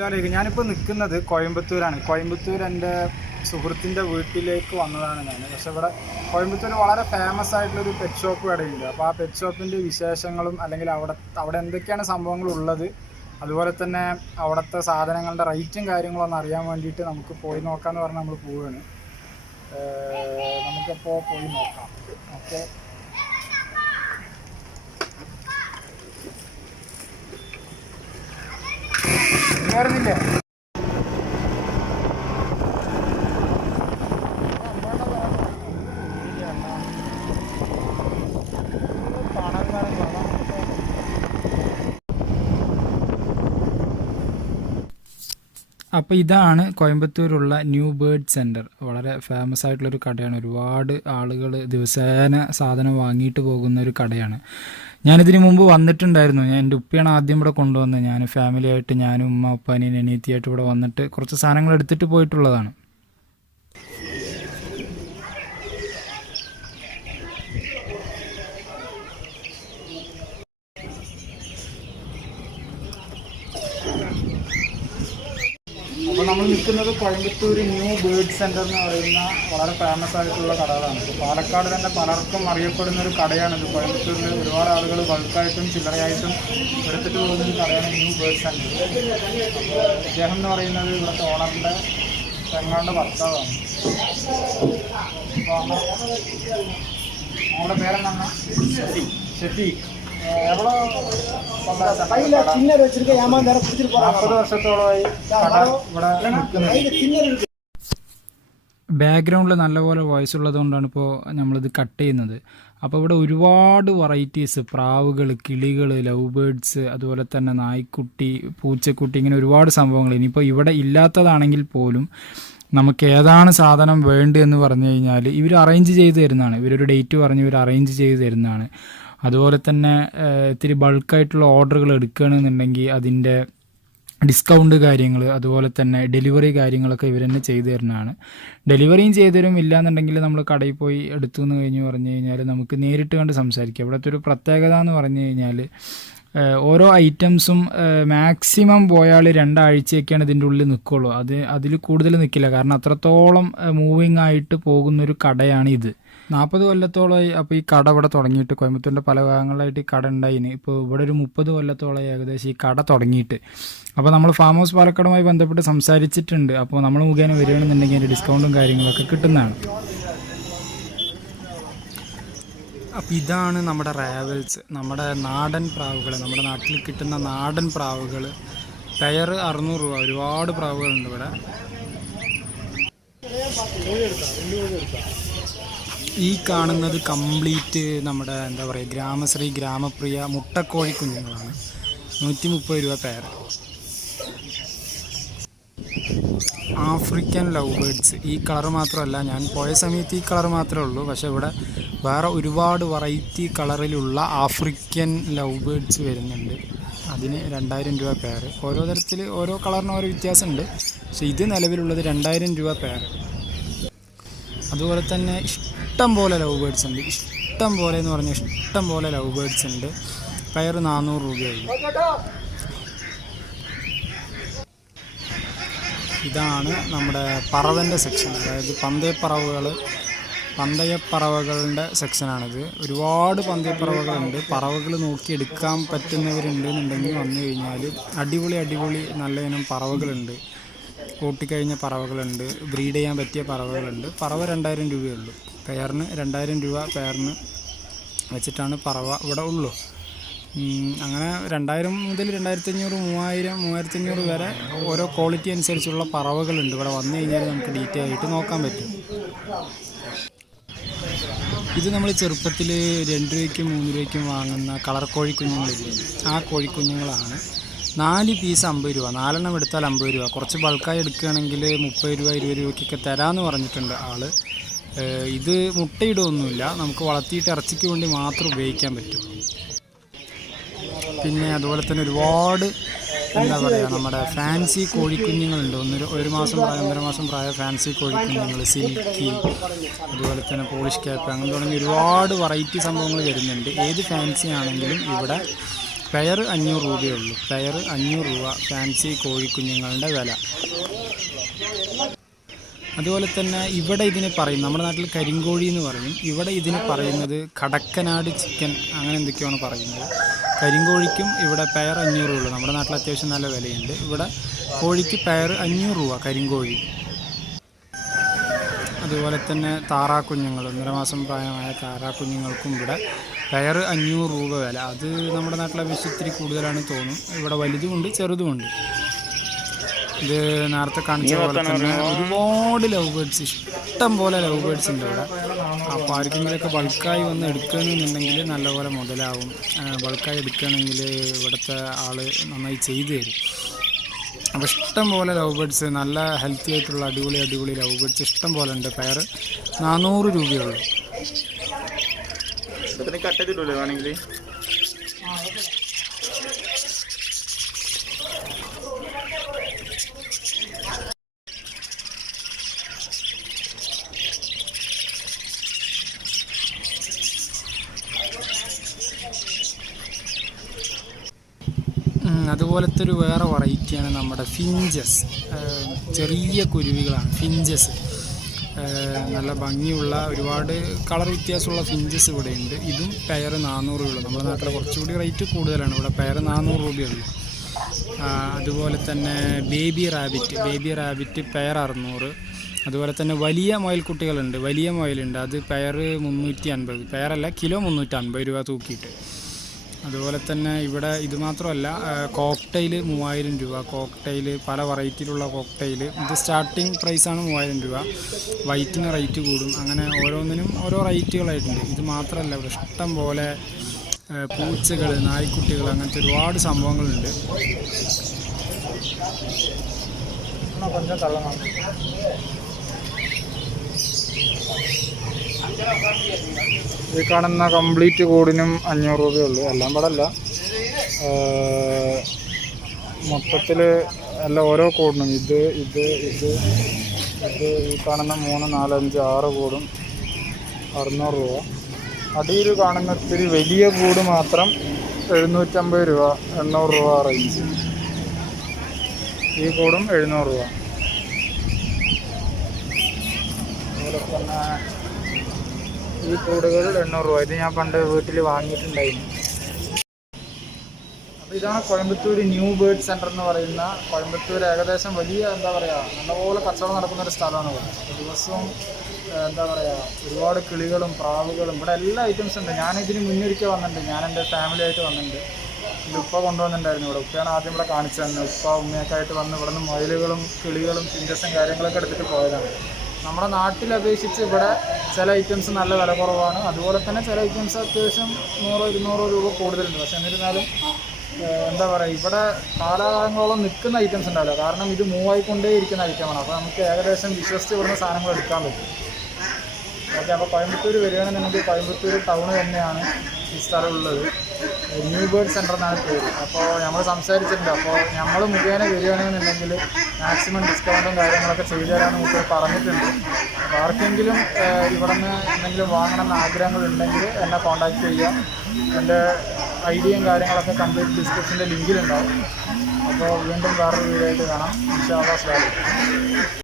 അസ്സലാമലൈക്കും. ഞാനിപ്പോൾ നിൽക്കുന്നത് കോയമ്പത്തൂരാണ്. കോയമ്പത്തൂർ എൻ്റെ സുഹൃത്തിൻ്റെ വീട്ടിലേക്ക് വന്നതാണ് ഞാൻ. പക്ഷേ ഇവിടെ കോയമ്പത്തൂർ വളരെ ഫേമസ് ആയിട്ടുള്ളൊരു പെറ്റ് ഷോപ്പ് കടയുണ്ട്. അപ്പോൾ ആ പെറ്റ് ഷോപ്പിൻ്റെ വിശേഷങ്ങളും അല്ലെങ്കിൽ അവിടെ എന്തൊക്കെയാണ് സംഭവങ്ങളുള്ളത്, അതുപോലെ തന്നെ അവിടുത്തെ സാധനങ്ങളുടെ റേറ്റും കാര്യങ്ങളും ഒന്ന് അറിയാൻ വേണ്ടിയിട്ട് നമുക്ക് പോയി നോക്കാമെന്ന് പറഞ്ഞാൽ നമ്മൾ പോവുകയാണ്. നമുക്കപ്പോൾ പോയി നോക്കാം. ഓക്കെ, കയറുന്നില്ലേ? അപ്പോൾ ഇതാണ് കോയമ്പത്തൂരുള്ള ന്യൂ ബേർഡ് സെൻറ്റർ. വളരെ ഫേമസ് ആയിട്ടുള്ളൊരു കടയാണ്. ഒരുപാട് ആളുകൾ ദിവസേന സാധനം വാങ്ങിയിട്ട് പോകുന്ന ഒരു കടയാണ്. ഞാനിതിന് മുമ്പ് വന്നിട്ടുണ്ടായിരുന്നു. എൻ്റെ ഉപ്പയാണ് ആദ്യം ഇവിടെ കൊണ്ടുവന്നത്. ഞാൻ ഫാമിലിയായിട്ട്, ഞാനും ഉമ്മ ഉപ്പ അനിയൻ അനിയത്തിയായിട്ട് ഇവിടെ വന്നിട്ട് കുറച്ച് സാധനങ്ങൾ എടുത്തിട്ട് പോയിട്ടുള്ളതാണ്. അപ്പോൾ നമ്മൾ നിൽക്കുന്നത് കോയമ്പത്തൂർ ന്യൂ ബേർഡ് സെൻറ്റർ എന്ന് പറയുന്ന വളരെ ഫേമസ് ആയിട്ടുള്ള കടകളാണ്. ഇപ്പോൾ പാലക്കാട് തന്നെ പലർക്കും അറിയപ്പെടുന്ന ഒരു കടയാണിത്. കോയമ്പത്തൂരിൽ ഒരുപാട് ആളുകൾ ബൾക്കായിട്ടും ചില്ലറയായിട്ടും എടുത്തിട്ട് പോകുന്നൊരു കടയാണ് ന്യൂ ബേർഡ് സെൻറ്റർ. അപ്പോൾ ഇദ്ദേഹം എന്ന് പറയുന്നത് ഇവിടുത്തെ ഓണറിൻ്റെ പെങ്ങളുടെ ഭർത്താവാണ്. അപ്പോൾ നമ്മുടെ പേരെന്താണ്? ഷെഫീഖ്. എவ்வளோ 40 വർഷത്തോളമായി ഇവിടെ നിൽക്കുന്നത്. ബാക്ക്ഗ്രൗണ്ടിൽ നല്ലപോലെ വോയിസ് ഉള്ളതുകൊണ്ടാണ് ഇപ്പോൾ നമ്മളിത് കട്ട് ചെയ്യുന്നത്. അപ്പോൾ ഇവിടെ ഒരുപാട് വെറൈറ്റീസ്, പ്രാവുകൾ, കിളികൾ, ലവ് ബേർഡ്സ്, അതുപോലെ തന്നെ നായ്ക്കുട്ടി, പൂച്ചക്കുട്ടി, ഇങ്ങനെ ഒരുപാട് സംഭവങ്ങൾ. ഇനിയിപ്പോൾ ഇവിടെ ഇല്ലാത്തതാണെങ്കിൽ പോലും നമുക്ക് ഏതാണ് സാധനം വേണ്ടതെന്ന് പറഞ്ഞു കഴിഞ്ഞാൽ ഇവർ അറേഞ്ച് ചെയ്ത് തരുന്നതാണ്. ഇവരൊരു ഡേറ്റ് പറഞ്ഞ് ഇവർ അറേഞ്ച് ചെയ്ത് തരുന്നതാണ്. അതുപോലെ തന്നെ ഇത്തിരി ബൾക്കായിട്ടുള്ള ഓർഡറുകൾ എടുക്കുകയാണെന്നുണ്ടെങ്കിൽ അതിൻ്റെ ഡിസ്കൗണ്ട് കാര്യങ്ങൾ, അതുപോലെ തന്നെ ഡെലിവറി കാര്യങ്ങളൊക്കെ ഇവർ തന്നെ ചെയ്തു തരുന്നതാണ്. ഡെലിവറിയും ചെയ്തു തരും. ഇല്ലയെന്നുണ്ടെങ്കിൽ നമ്മൾ കടയിൽ പോയി എടുത്തു എന്ന് കഴിഞ്ഞ് പറഞ്ഞു കഴിഞ്ഞാൽ നമുക്ക് നേരിട്ട് കണ്ട് സംസാരിക്കാം. ഇവിടുത്തെ ഒരു പ്രത്യേകത എന്ന് പറഞ്ഞു കഴിഞ്ഞാൽ ഓരോ ഐറ്റംസും മാക്സിമം പോയാൽ 2 ആഴ്ചയൊക്കെയാണ് ഇതിൻ്റെ ഉള്ളിൽ നിൽക്കുള്ളൂ. അതിൽ കൂടുതൽ നിൽക്കില്ല. കാരണം അത്രത്തോളം മൂവിങ് ആയിട്ട് പോകുന്നൊരു കടയാണ് ഇത്. 40 കൊല്ലത്തോളമായി അപ്പോൾ ഈ കട ഇവിടെ തുടങ്ങിയിട്ട്. കോയമ്പത്തൂരിൻ്റെ പല ഭാഗങ്ങളിലായിട്ട് ഈ കട ഉണ്ടായിന്. ഇപ്പോൾ ഇവിടെ ഒരു 30 കൊല്ലത്തോളമായി ഏകദേശം ഈ കട തുടങ്ങിയിട്ട്. അപ്പോൾ നമ്മൾ ഫാം ഹൗസ് പാലക്കാടുമായി ബന്ധപ്പെട്ട് സംസാരിച്ചിട്ടുണ്ട്. അപ്പോൾ നമ്മൾ മുഖേന വരികയാണെന്നുണ്ടെങ്കിൽ അതിൻ്റെ ഡിസ്കൗണ്ടും കാര്യങ്ങളൊക്കെ കിട്ടുന്നതാണ്. അപ്പോൾ ഇതാണ് നമ്മുടെ റാവൽസ്, നമ്മുടെ നാടൻ പ്രാവുകൾ, നമ്മുടെ നാട്ടിൽ കിട്ടുന്ന നാടൻ പ്രാവുകൾ. പെയർ 600 രൂപ. ഒരുപാട് പ്രാവുകളുണ്ട് ഇവിടെ. ഈ കാണുന്നത് കംപ്ലീറ്റ് നമ്മുടെ എന്താ പറയുക ഗ്രാമശ്രീ ഗ്രാമപ്രിയ മുട്ടക്കോഴി കുഞ്ഞുങ്ങളാണ്. 130 രൂപ പെയർ. African love birds. ഈ കളർ മാത്രമല്ല, ഞാൻ പോയ സമയത്ത് ഈ കളർ മാത്രമേ ഉള്ളൂ. പക്ഷേ ഇവിടെ വേറെ ഒരുപാട് വെറൈറ്റി കളറിലുള്ള ആഫ്രിക്കൻ ലവ് ബേർഡ്സ് വരുന്നുണ്ട്. അതിന് 2000 രൂപ പെയർ. ഓരോ തരത്തിൽ ഓരോ കളറിനും ഓരോ വ്യത്യാസമുണ്ട്. പക്ഷേ ഇത് നിലവിലുള്ളത് 2000 രൂപ പെയർ. അതുപോലെ തന്നെ ഇഷ്ടം പോലെ ലവ് ബേർഡ്സ് ഉണ്ട്. ഇഷ്ടം പോലെ എന്ന് പറഞ്ഞാൽ ഇഷ്ടം പോലെ ലവ് ബേർഡ്സ് ഉണ്ട്. പെയർ 400 രൂപയായി. ഇതാണ് നമ്മുടെ പറവൻ്റെ സെക്ഷൻ, അതായത് പന്തയപ്പറവകളുടെ സെക്ഷനാണിത്. ഒരുപാട് പന്തയപ്പറവകളുണ്ട്. പറവകൾ നോക്കിയെടുക്കാൻ പറ്റുന്നവരുണ്ടെന്നുണ്ടെങ്കിൽ വന്നു കഴിഞ്ഞാൽ അടിപൊളി നല്ല ഇനം പറവകളുണ്ട്. ഓട്ടിക്കഴിഞ്ഞ പറവകളുണ്ട്, ബ്രീഡ് ചെയ്യാൻ പറ്റിയ പറവകളുണ്ട്. പറവ 2000 രൂപയുള്ളൂ പെയറിന്. 2000 രൂപ പെയറിന് വെച്ചിട്ടാണ് പറവ ഇവിടെ ഉള്ളൂ. അങ്ങനെ 2000 മുതൽ 2500, 3000, 3500 വരെ ഓരോ ക്വാളിറ്റി അനുസരിച്ചുള്ള പറവകളുണ്ട്. ഇവിടെ വന്നു കഴിഞ്ഞാൽ നമുക്ക് ഡീറ്റെയിൽ ആയിട്ട് നോക്കാൻ പറ്റും. ഇത് നമ്മൾ ചെറുപ്പത്തിൽ 2 രൂപയ്ക്കും 3 രൂപയ്ക്കും വാങ്ങുന്ന കളർ കോഴിക്കുഞ്ഞുങ്ങളില്ലേ, ആ കോഴിക്കുഞ്ഞുങ്ങളാണ്. 4 പീസ് 50 രൂപ. 4 എണ്ണം എടുത്താൽ 50 രൂപ. കുറച്ച് ബൾക്കായി എടുക്കുകയാണെങ്കിൽ 30 രൂപ 20 രൂപയ്ക്കൊക്കെ തരാമെന്ന് പറഞ്ഞിട്ടുണ്ട് ആൾ. ഇത് മുട്ടയിടൊന്നുമില്ല, നമുക്ക് വളർത്തിയിട്ട് ഇറച്ചിക്ക് വേണ്ടി മാത്രം ഉപയോഗിക്കാൻ പറ്റും. പിന്നെ അതുപോലെ തന്നെ ഒരുപാട് എന്താ പറയുക നമ്മുടെ ഫാൻസി കോഴിക്കുഞ്ഞുങ്ങളുണ്ട്. 1 മാസം പ്രായം 1.5 മാസം പ്രായം ഫാൻസി കോഴിക്കുഞ്ഞുങ്ങൾ, സിൽക്കി, അതുപോലെ തന്നെ പോളിഷ് ക്യാപ്പ്, അങ്ങനെ തുടങ്ങി ഒരുപാട് വെറൈറ്റി സംഭവങ്ങൾ വരുന്നുണ്ട്. ഏത് ഫാൻസി ആണെങ്കിലും ഇവിടെ പെയർ 500 രൂപയേ ഉള്ളൂ. പെയർ 500 രൂപ ഫാൻസി കോഴിക്കുഞ്ഞുങ്ങളുടെ വില. അതുപോലെ തന്നെ ഇവിടെ ഇതിന് പറയും, നമ്മുടെ നാട്ടിൽ കരിങ്കോഴി എന്ന് പറയും, ഇവിടെ ഇതിന് പറയുന്നത് കടക്കനാട് ചിക്കൻ അങ്ങനെ എന്തൊക്കെയാണ് പറയുന്നത്. കരിങ്കോഴിക്കും ഇവിടെ പെയർ 500 ഉള്ളൂ. നമ്മുടെ നാട്ടിൽ അത്യാവശ്യം നല്ല വിലയുണ്ട്. ഇവിടെ കോഴിക്ക് പെയർ 500 രൂപ കരിങ്കോഴി. അതുപോലെ തന്നെ താറാക്കുഞ്ഞുങ്ങൾ, 1.5 മാസം പ്രായമായ താറാക്കുഞ്ഞുങ്ങൾക്കും ഇവിടെ പെയർ 500 രൂപ വില. അത് നമ്മുടെ നാട്ടിലെ അപേക്ഷിച്ച് ഇത്തിരി കൂടുതലാണ് തോന്നും. ഇവിടെ വലുതുമുണ്ട് ചെറുതുമുണ്ട്. ഇത് നേരത്തെ കാണിച്ച പോലെ തന്നെ ഒരുപാട് ലവ് ബേർഡ്സ്, ഇഷ്ടം പോലെ ലവ് ബേർഡ്സ് ഉണ്ട് ഇവിടെ. അപ്പോൾ ആർക്കെങ്കിലുമൊക്കെ ബൾക്കായി വന്ന് എടുക്കണമെന്നുണ്ടെങ്കിൽ നല്ലപോലെ മുതലാവും. ബൾക്കായി എടുക്കുകയാണെങ്കിൽ ഇവിടുത്തെ ആൾ നന്നായി ചെയ്തു തരും. അപ്പോൾ ഇഷ്ടം പോലെ ലവ് ബേർഡ്സ്, നല്ല ഹെൽത്തി ആയിട്ടുള്ള അടിപൊളി ലവ് ബേർഡ്സ് ഇഷ്ടം പോലെ ഉണ്ട്. പെയർ 400 രൂപയുള്ളൂ. അതുപോലത്തെ ഒരു വേറെ വെറൈറ്റിയാണ് നമ്മുടെ ഫിഞ്ചസ്. ചെറിയ കുരുവികളാണ് ഫിഞ്ചസ്. നല്ല ഭംഗിയുള്ള ഒരുപാട് കളർ വ്യത്യാസമുള്ള ഫിഞ്ചസ് ഇവിടെയുണ്ട്. ഇതും പെയർ 400 ഉള്ളൂ. നമ്മുടെ നാട്ടിൽ കുറച്ചുകൂടി റേറ്റ് കൂടുതലാണ്. ഇവിടെ പെയർ 400 രൂപയുള്ളൂ. അതുപോലെ തന്നെ ബേബി റാബിറ്റ് പെയർ 600. അതുപോലെ തന്നെ വലിയ മുയൽക്കുട്ടികളുണ്ട്, വലിയ മുയലുണ്ട്. അത് പെയർ 350, പെയറല്ല കിലോ 350 രൂപ തൂക്കിയിട്ട്. അതുപോലെ തന്നെ ഇവിടെ ഇത് മാത്രമല്ല, കോക്ടെയിൽ 3000 രൂപ. കോക്ടെയിൽ പല വെറൈറ്റിയിലുള്ള കോക്ടെയിൽ, ഇത് സ്റ്റാർട്ടിങ് പ്രൈസാണ് 3000 രൂപ. വൈറ്റിന് റേറ്റ് കൂടും. അങ്ങനെ ഓരോന്നിനും ഓരോ റേറ്റുകളായിട്ടുണ്ട്. ഇത് മാത്രമല്ല, ഇവിടെ ഇഷ്ടം പോലെ പൂച്ചകൾ, നായ്ക്കുട്ടികൾ, അങ്ങനത്തെ ഒരുപാട് സംഭവങ്ങളുണ്ട്. ഈ കാണുന്ന കംപ്ലീറ്റ് കൂടിനും 500 രൂപയുള്ളൂ. എല്ലാം പടല്ല, മൊത്തത്തിൽ എല്ലാം ഓരോ കൂടിനും. ഇത് ഈ കാണുന്ന 3, 4, 5, 6 കൂടും 600 രൂപ. അടിയിൽ കാണുന്ന ഇത്തിരി വലിയ കൂട് മാത്രം 750 രൂപ, 800 രൂപ റേഞ്ച്. ഈ കൂടും 700 രൂപ. അതുപോലെ തന്നെ ഈ കൂടുകൾ 800 രൂപ. ഇത് ഞാൻ പണ്ട് വീട്ടിൽ വാങ്ങിയിട്ടുണ്ടായിരുന്നു. അപ്പോൾ ഇതാണ് കോയമ്പത്തൂർ ന്യൂ ബേർഡ് സെൻറ്റർ എന്ന് പറയുന്ന, കോയമ്പത്തൂർ ഏകദേശം വലിയ നല്ലപോലെ കച്ചവടം നടക്കുന്ന ഒരു സ്ഥലമാണ് ഇവിടെ. ദിവസവും ഒരുപാട് കിളികളും പ്രാവുകളും ഇവിടെ എല്ലാ ഐറ്റംസും ഉണ്ട്. ഞാനിതിന് മുന്നൊരിക്കൽ വന്നിട്ടുണ്ട്. ഞാൻ എൻ്റെ ഫാമിലി ആയിട്ട് വന്നിട്ടുണ്ട്. എൻ്റെ ഉപ്പ കൊണ്ടുവന്നിട്ടുണ്ടായിരുന്നു ഇവിടെ. ഉപ്പയാണ് ആദ്യം ഇവിടെ കാണിച്ചു തന്നെ. ഉപ്പ ഉമ്മയൊക്കെ ആയിട്ട് വന്ന് ഇവിടെ നിന്ന് മുയലുകളും കിളികളും ഫിഞ്ചസും കാര്യങ്ങളൊക്കെ എടുത്തിട്ട് പോയതാണ്. നമ്മുടെ നാട്ടിൽ അപേക്ഷിച്ച് ഇവിടെ ചില ഐറ്റംസ് നല്ല വില കുറവാണ്. അതുപോലെ തന്നെ ചില ഐറ്റംസ് അത്യാവശ്യം 100-200 രൂപ കൂടുതലുണ്ട്. പക്ഷെ എന്നിരുന്നാലും ഇവിടെ കാലാകാലങ്ങളോളം നിൽക്കുന്ന ഐറ്റംസ് ഉണ്ടാവില്ല. കാരണം ഇത് മൂവായിക്കൊണ്ടേ ഇരിക്കുന്ന ഐറ്റമാണ്. അപ്പോൾ നമുക്ക് ഏകദേശം വിശ്വസിച്ച് ഇവിടുന്ന് സാധനങ്ങൾ എടുക്കാൻ പറ്റും. ഓക്കെ, അപ്പോൾ കോയമ്പത്തൂർ വരികയാണെന്നുണ്ടെങ്കിൽ കോയമ്പത്തൂർ ടൗൺ തന്നെയാണ് ഈ സ്ഥലം ഉള്ളത്. ന്യൂ ബേർഡ് സെൻറ്റർ എന്നാണ് പേര്. അപ്പോൾ നമ്മൾ സംസാരിച്ചിട്ടുണ്ട്. അപ്പോൾ നമ്മൾ മുഖേന വരികയാണെന്നുണ്ടെങ്കിൽ മാക്സിമം ഡിസ്കൗണ്ടും കാര്യങ്ങളൊക്കെ ചെയ്തു തരാമെന്ന് നമുക്ക് പറഞ്ഞിട്ടുണ്ട്. അപ്പോൾ ആർക്കെങ്കിലും ഇവിടെ നിന്ന് എന്തെങ്കിലും വാങ്ങണമെന്ന് ആഗ്രഹങ്ങളുണ്ടെങ്കിൽ എന്നെ കോൺടാക്റ്റ് ചെയ്യാം. എൻ്റെ ഐഡിയയും കാര്യങ്ങളൊക്കെ കംപ്ലീറ്റ് ഡിസ്ക്രിപ്ഷൻ്റെ ലിങ്കിലുണ്ടാവും. അപ്പോൾ വീണ്ടും വേറൊരു വീഡിയോ ആയിട്ട് കാണാം. ഇൻഷാ അല്ലാഹ്.